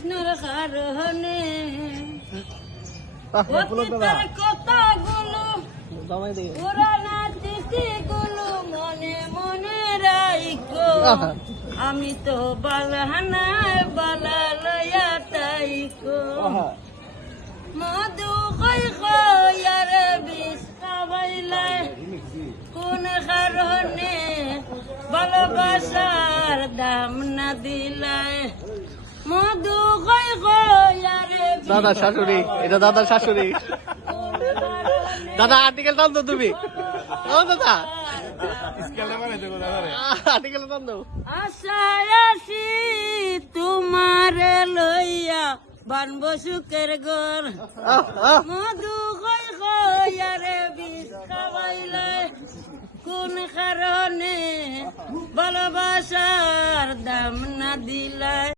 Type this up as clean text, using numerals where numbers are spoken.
কৃষ্ণর কারণে অতীতের কথাগুলো পুরানা স্মৃতিগুলো মনে মনে রাইখো আমি তো বালানা বালা লয়া তাইকো মধু কই কয়ারে বিষ খাবাইলাই কোন কারণে ভালোবাসার দাম না দিলাই মধু কই কয়ারে দাদা শাশুড়ি, এটা দাদার শাশুড়ি। দাদা আর্টিকেল টান তো তুমি। ও দাদা আর্টিকেল টান দাও। আশায় আসি তোমার লইয়া বানব সুখের ঘর মধু কই কয়ারে বিষ খাওয়াইলে কোন কারণে ভালোবাসার দাম না দিলাই।